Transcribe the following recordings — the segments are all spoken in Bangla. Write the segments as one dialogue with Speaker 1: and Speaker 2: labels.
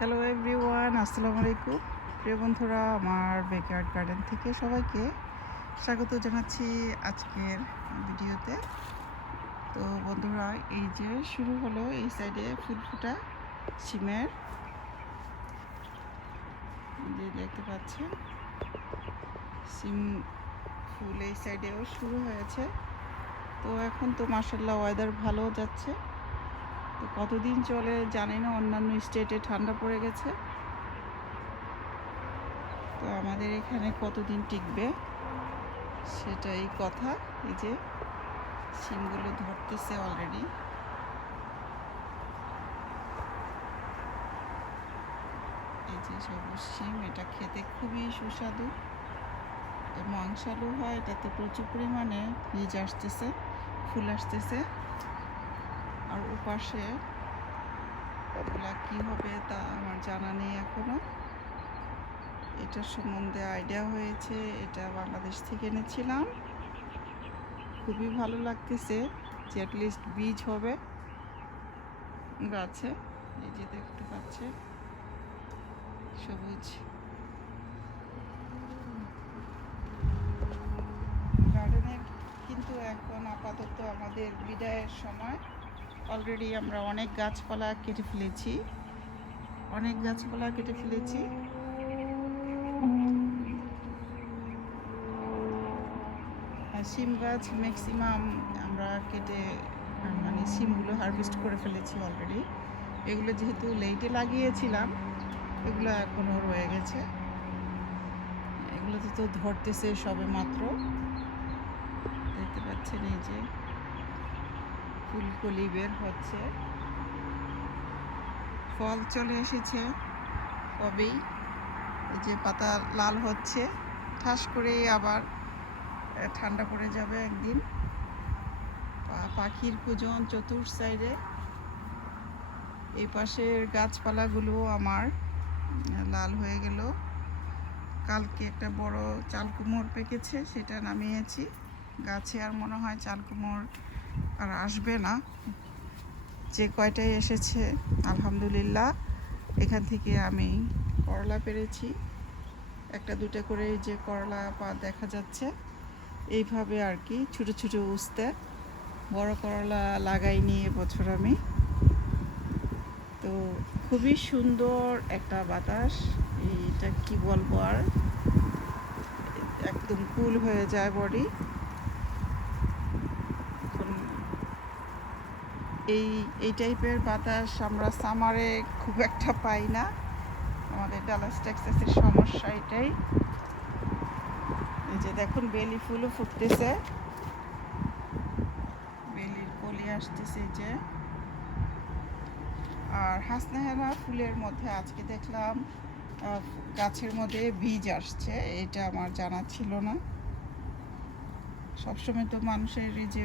Speaker 1: হ্যালো এভরিওয়ান আসসালামু আলাইকুম প্রিয় বন্ধুরা, আমার বেকয়ার্ড গার্ডেন থেকে সবাইকে স্বাগত জানাচ্ছি আজকের ভিডিওতে। তো বন্ধুরা, এই যে শুরু হলো এই সাইডে ফুল ফুটা সিমের। যে দেখতে পাচ্ছেন, সিম ফুল এই সাইডেও শুরু হয়েছে। তো এখন তো মার্শাল্লাহ ওয়েদার ভালো যাচ্ছে। তো কতদিন চলে জানি না, অন্যান্য স্টেটে ঠান্ডা পড়ে গেছে। তো আমাদের এখানে কতদিন টিকবে সেটাই কথা। এই যে সিমগুলো ধরতেছে অলরেডি এই যে সবুজ সিম, এটা খেতে খুবই সুস্বাদু। মাংসালু হয়, এটাতে প্রচুর পরিমাণে বীজ আসতেছে, ফুল আসতেছে। আর ওপাশে ওগুলা কি হবে তা আমার জানা নেই এখনও। এটার সম্বন্ধে আইডিয়া হয়েছে, এটা বাংলাদেশ থেকে এনেছিলাম। খুবই ভালো লাগতেছে যে অ্যাটলিস্ট বীজ হবে। গাছে, এই যে দেখতে পাচ্ছে, সবুজ। গার্ডেনের কিন্তু এখন আপাতত আমাদের বিদায়ের সময়। অলরেডি আমরা অনেক গাছপালা কেটে ফেলেছি। অনেক গাছপালা কেটে ফেলেছি। সিম গাছ ম্যাক্সিমাম আমরা কেটে মানে সিমগুলো হারভেস্ট করে ফেলেছি অলরেডি এগুলো যেহেতু লেটে লাগিয়েছিলাম, এগুলো এখনও রয়ে গেছে। এগুলোতে তো ধরতেছে সবে মাত্র। দেখতে পাচ্ছেন এই যে। ফুলকলি বের হচ্ছে। ফল চলে এসেছে কবেই যে পাতা লাল হচ্ছে। ঠাস করেই আবার ঠান্ডা পড়ে যাবে একদিন। পাখির কুজন চতুর সাইডে। এই পাশের গাছপালাগুলো আমার লাল হয়ে গেল। কালকে একটা বড় চাল কুমড় পেকেছে, সেটা নামিয়েছি। গাছে আর মনে হয় চাল কুমড় আর আসবে না। যে কয়টাই এসেছে, আলহামদুলিল্লাহ, এখান থেকে আমি করলা পেরেছি। একটা দুটো করে যে করলা পা দেখা যাচ্ছে। এইভাবে আর কি, ছোটো ছোটো উস্তে। বড় করলা লাগাইনি এবছর আমি। তো খুবই সুন্দর একটা বাতাস। এইটা কি বলব আর? একদম কুল হয়ে যায় বডি এখন এই এই টাইপের বাতাস আমরা সামারে খুব একটা পাই না। আমাদের ডালাস টেক্সাসের সমস্যা এটাই। এই যে দেখুন, বেলি ফুলও ফুটতেছে। বেলির কলি আসতেছে যে। আর হাসনাহেনা ফুলের মধ্যে আজকে দেখলাম গাছের মধ্যে বীজ আসছে, এটা আমার জানা ছিল না। সবসময় তো মানুষের যে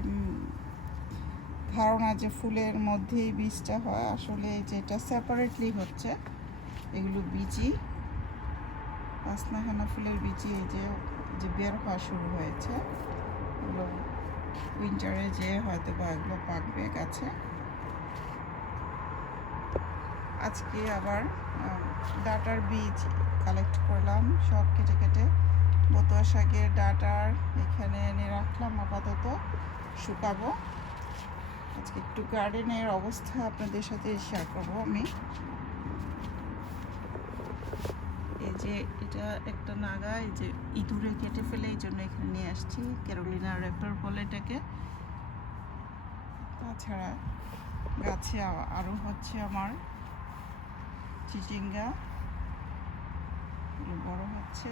Speaker 1: ধারণা যে ফুলের মধ্যেই বীজটা হয়, আসলে এই যে এটা সেপারেটলি হচ্ছে, এগুলো বীজই। হাসনাহেনা ফুলের বীজই এই যে যে বের হওয়া শুরু হয়েছে। এগুলো উইন্টারে যে হয়তো বা এগুলো পাকবে গাছে। আজকে আবার ডাটার বীজ কালেক্ট করলাম, সব কেটে কেটে। বতুয়া শাকের ডাটার এখানে এনে রাখলাম আপাতত, শুকাবো। আজকে একটু গার্ডেনের অবস্থা আপনাদের সাথে শেয়ার করব আমি। এই যে এটা একটা নাগা, এই যে ইঁদুরে কেটে ফেলে, এই জন্য এখানে নিয়ে আসছি, ক্যারোলিনা র্যাপার বলে এটাকে। তাছাড়া গাছে আরও হচ্ছে আমার চিচিঙ্গা বড় হচ্ছে।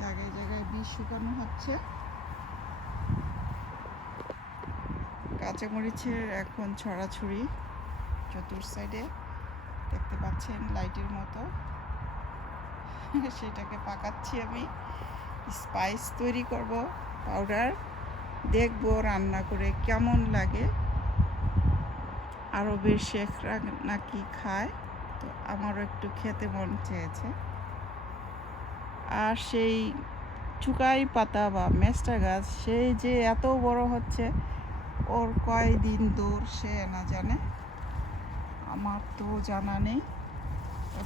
Speaker 1: জায়গায় জায়গায় বীজ শুকানো হচ্ছে। কাঁচামরিচের এখন ছড়াছড়ি চতুর সাইডে দেখতে পাচ্ছেন লাইটের মতো। সেটাকে পাকাচ্ছি আমি। স্পাইস তৈরি করব পাউডার দেখব রান্না করে কেমন লাগে। আরবের শেখরা নাকি খায়, তো আমারও একটু খেতে মন চেয়েছে। আর সেই চুকাই পাতা বা মেস্টা গাছ, সেই যে এত বড় হচ্ছে ওর কয় দিন দূর সে না জানে। আমার তো জানা নেই।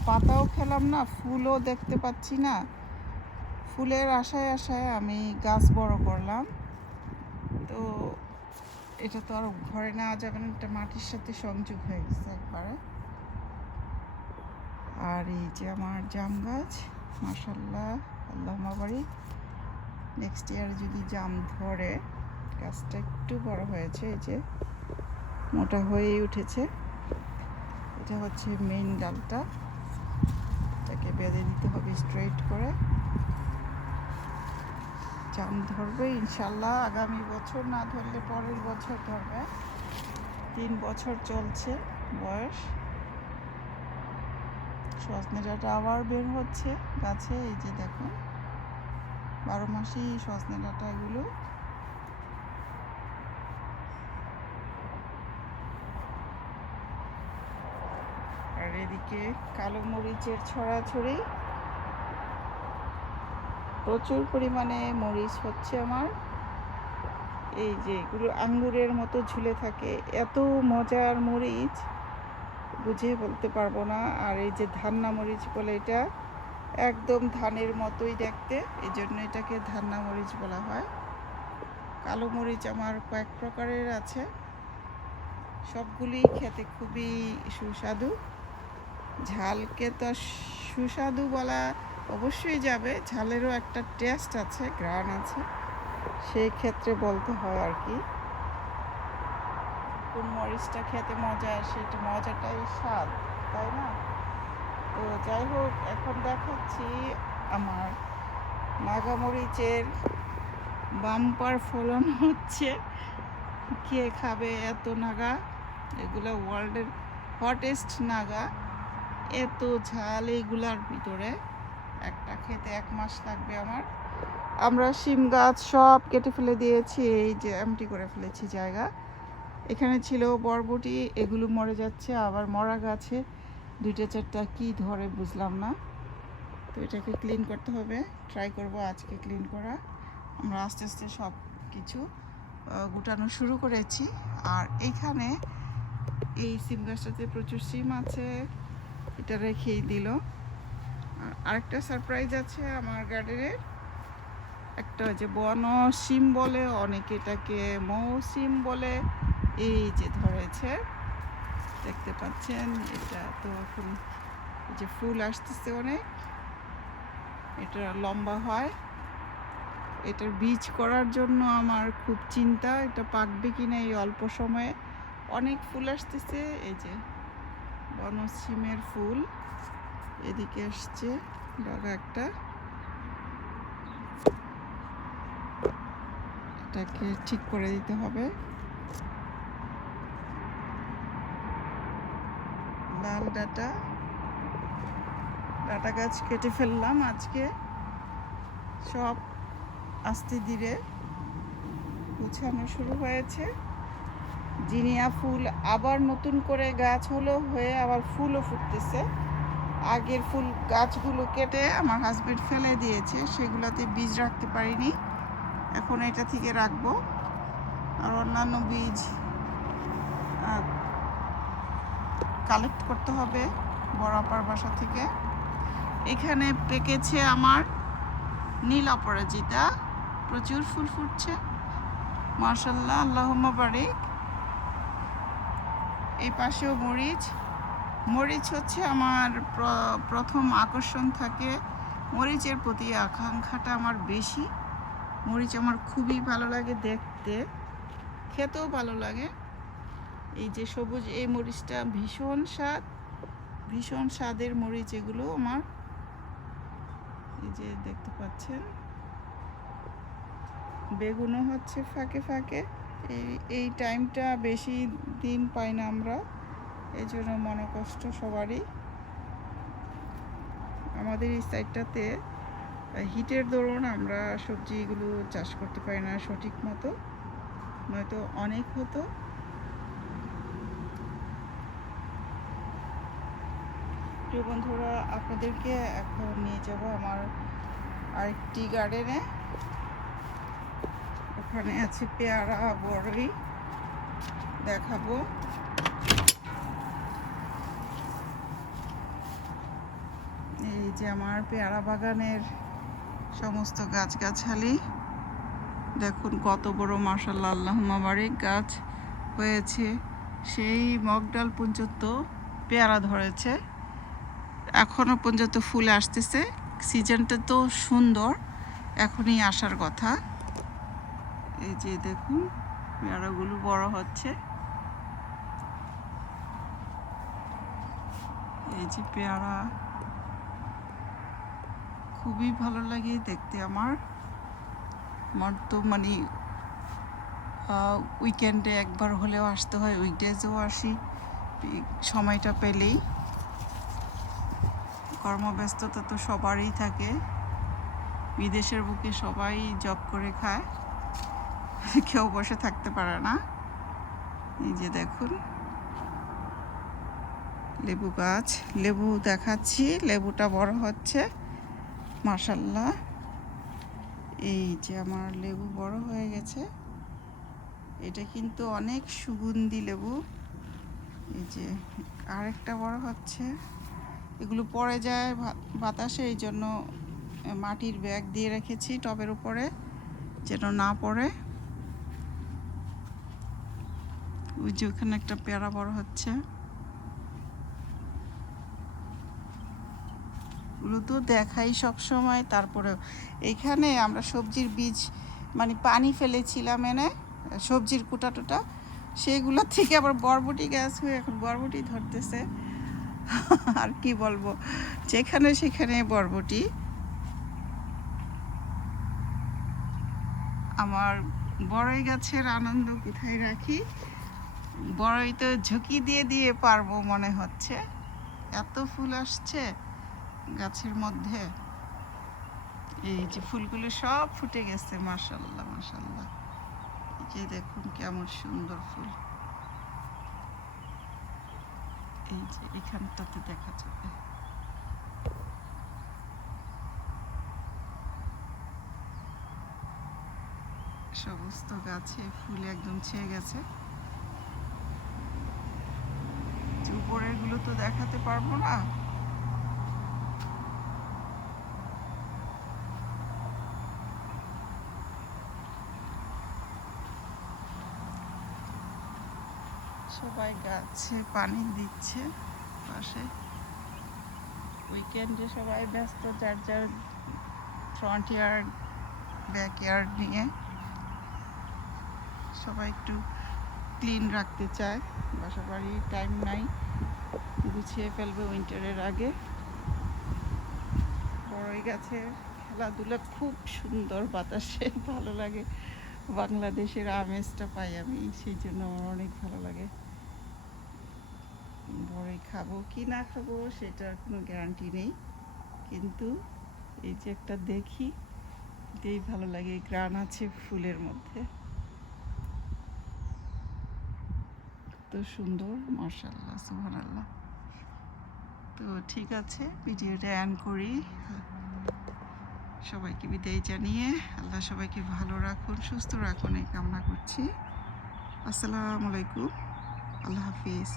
Speaker 1: পাতাও খেলাম না, ফুলও দেখতে পাচ্ছি না। ফুলের আশায় আশায় আমি গাছ বড় করলাম। তো এটা তো আর ঘরে নেওয়া যাবে না, এটা মাটির সাথে সংযোগ হয়ে গেছে একবারে। আর এই যে আমার জাম গাছ মাসাল্লাহ আল্লাহ বাড়ি নেক্সট ইয়ার যদি জাম ধরে গাছটা একটু বড় হয়েছে, এই যে মোটা হয়েই উঠেছে। এটা হচ্ছে মেইন ডালটা। এটাকে বেঁধে দিতে হবে স্ট্রেট করে। জাম ধরবে ইনশাল্লাহ আগামী বছর, না ধরলে পরের বছর ধরবে। তিন বছর চলছে বয়স। সজনে ডাঁটা আবার বের হচ্ছে গাছে, এই যে দেখুন। বারো মাসেই সজনে ডাঁটা এগুলো আর এদিকে কালো মরিচের ছড়াছড়ি। প্রচুর পরিমাণে মরিচ হচ্ছে আমার। এই যে এগুলো আঙ্গুরের মতো ঝুলে থাকে। এত মজার মরিচ, বুঝিয়ে বলতে পারব না। আর এই যে ধান্না মরিচ বলে এটা, একদম ধানের মতোই দেখতে। এই জন্য এটাকে ধান্না মরিচ বলা হয়। কালো মরিচ আমার কয়েক প্রকারের আছে। সবগুলি খেতে খুবই সুস্বাদু। ঝালকে তো সুস্বাদু বলা অবশ্যই যাবে। ঝালেরও একটা টেস্ট আছে গ্রান আছে। সেই ক্ষেত্রে বলতে হয় আর কি। কোন মরিচটা খেতে মজা, সেটা মজাটাই স্বাদ, তাই না? তো যাই হোক, এখন দেখাচ্ছি আমার নাগা মরিচের বাম্পার ফলন হচ্ছে। কে খাবে এত নাগা? এগুলো ওয়ার্ল্ডের হটেস্ট নাগা। এত ঝাল এইগুলার ভিতরে। একটা খেতে এক মাস লাগবে আমার। আমরা শিম গাছ সব কেটে ফেলে দিয়েছি, এই যে এমটি করে ফেলেছি জায়গা। এখানে ছিল বরবটি, এগুলো মরে যাচ্ছে, আবার মরা গাছে। দুইটা চারটা কি ধরে বুঝলাম না। তো এটাকে ক্লিন করতে হবে। ট্রাই করব আজকে ক্লিন করা। আমরা আস্তে আস্তে সব কিছু গুটানো শুরু করেছি। আর এইখানে এই সিম গাছটাতে প্রচুর সিম আছে। এটা রেখেই দিল। আর আরেকটা সারপ্রাইজ আছে আমার গার্ডেনের একটা যে বন সিম বলে, অনেকে এটাকে মৌ সিম বলে। এই যে ধরেছে, দেখতে পাচ্ছেন, এটা তো এখন যে ফুল আসতেছে অনেক। এটা লম্বা হয়। এটার বীজ করার জন্য আমার খুব চিন্তা, এটা পাকবে কিনা এই অল্প সময়ে। অনেক ফুল আসতেছে, এই যে বনসিমের ফুল। এদিকে আসছে ডগা একটা। এটাকে ঠিক করে দিতে হবে। লাল ডাটা। ডাটা গাছ কেটে ফেললাম আজকে। সব আস্তে ধীরে গুছানো শুরু হয়েছে। জিনিয়া ফুল আবার নতুন করে গাছ হলো হয়ে আবার ফুলও ফুটতেছে। আগের ফুল গাছগুলো কেটে আমার হাজবেন্ড ফেলে দিয়েছে, সেগুলোতে বীজ রাখতে পারিনি। এখন এটা থেকে রাখব। আর অন্যান্য বীজ কালেক্ট করতে হবে বড় আপার বাসা থেকে। এখানে পেকেছে আমার নীল অপরাজিতা। প্রচুর ফুল ফুটছে। মার্শাল্লাহ আল্লাহম্মা বারিক। এই পাশেও মরিচ। মরিচ হচ্ছে আমার প্রথম আকর্ষণ থাকে। মরিচের প্রতি আকাঙ্ক্ষাটা আমার বেশি। মরিচ আমার খুবই ভালো লাগে দেখতে। খেতেও ভালো লাগে। এই যে সবুজ, এই মরিচটা ভীষণ স্বাদ। ভীষণ স্বাদের মরিচ এগুলো আমার। এই যে দেখতে পাচ্ছেন। বেগুনও হচ্ছে ফাঁকে ফাঁকে। এই এই টাইমটা বেশি দিন পাই না আমরা, এই জন্য মনকষ্ট সবারই। আমাদের এই সাইডটাতে হিটের দরুন আমরা সবজিগুলো চাষ করতে পারি না সঠিক মতো, নয়তো অনেক হতো। বন্ধুরা, আপনাদেরকে এখন নিয়ে যাব আমার আরেকটি গার্ডেনে এখানে আছে পেয়ারা বড়ই দেখাবো। এই যে আমার পেয়ারা বাগানের সমস্ত গাছগাছালি। দেখুন কত বড় মার্শাল আল্লাহ মাবারিক গাছ হয়েছে। সেই মগডাল পর্যন্ত পেয়ারা ধরেছে। এখনও পর্যন্ত ফুল আসতেছে। সিজনটা তো সুন্দর, এখনই আসার কথা। এই যে দেখুন, পেয়ারাগুলো বড় হচ্ছে। এই যে পেয়ারা, খুবই ভালো লাগে দেখতে আমার। আমার তো মানে উইকেন্ডে একবার হলেও আসতে হয় উইকডেজেও আসি। সময়টা পেলেই। কর্মব্যস্ততা তো সবারই থাকে। বিদেশের বুকে সবাই জব করে খায়। কেউ বসে থাকতে পারে না। এই যে দেখুন। লেবু গাছ, লেবু দেখাচ্ছি, লেবুটা বড় হচ্ছে। মাশাল্লাহ এই যে আমার লেবু বড় হয়ে গেছে। এটা কিন্তু অনেক সুগন্ধি লেবু। এই যে আরেকটা বড় হচ্ছে। এগুলো পড়ে যায় বাতাসে, এই জন্য মাটির ব্যাগ দিয়ে রেখেছি টবের উপরে, যেন না পড়ে। ওই যে ওখানে একটা পেয়ারা বড় হচ্ছে। তো দেখাই সব সময়, তারপরে এখানে আমরা সবজির বীজ মানে পানি ফেলেছিলাম এনে, সবজির কুটা টুটা, সেগুলো থেকে আবার বরবটি গাছ হয়ে এখন বরবটি ধরতেছে। আর কি বলব, যেখানে সেখানে বরবটি। আমার বড়ই গাছের আনন্দ কোথায় রাখি? বড়ই তো ঝুঁকি দিয়ে দিয়ে পারব মনে হচ্ছে। এত ফুল আসছে গাছের মধ্যে। এই যে ফুলগুলো সব ফুটে গেছে মাশাল্লাহ মাশাল্লাহ এই যে দেখুন কেমন সুন্দর ফুল। এই যে এখানটাতে দেখা যাবে। সমস্ত গাছে ফুল একদম ছেয়ে গেছে। যে উপরেরগুলো তো দেখাতে পারব না। সবাই গাছে পানি দিচ্ছে পাশে। উইকেন্ডে সবাই ব্যস্ত, যার যার ফ্রন্ট ইয়ার্ড ব্যাক ইয়ার্ড নিয়ে। সবাই একটু ক্লিন রাখতে চায়। বাসা বাড়ি টাইম নাই। গুছিয়ে ফেলবে উইন্টারের আগে। বড়ই গাছের খেলাধুলা খুব সুন্দর বাতাসে, ভালো লাগে। বাংলাদেশের আমেজটা পাই আমি, সেই জন্য আমার অনেক ভালো লাগে। বড়ই খাব, কি না খাব সেটার কোনো গ্যারান্টি নেই। কিন্তু এই যে একটা দেখি এটাই ভালো লাগে গ্রান আছে ফুলের মধ্যে। তো সুন্দর মার্শাল্লাহ সুবহানাল্লাহ। তো ঠিক আছে, ভিডিওটা অ্যান করি। সবাইকে বিদায় জানিয়ে আল্লাহ সবাইকে ভালো রাখুন, সুস্থ রাখুন, এই কামনা করছি। আসসালামু আলাইকুম। আল্লাহ হাফিজ।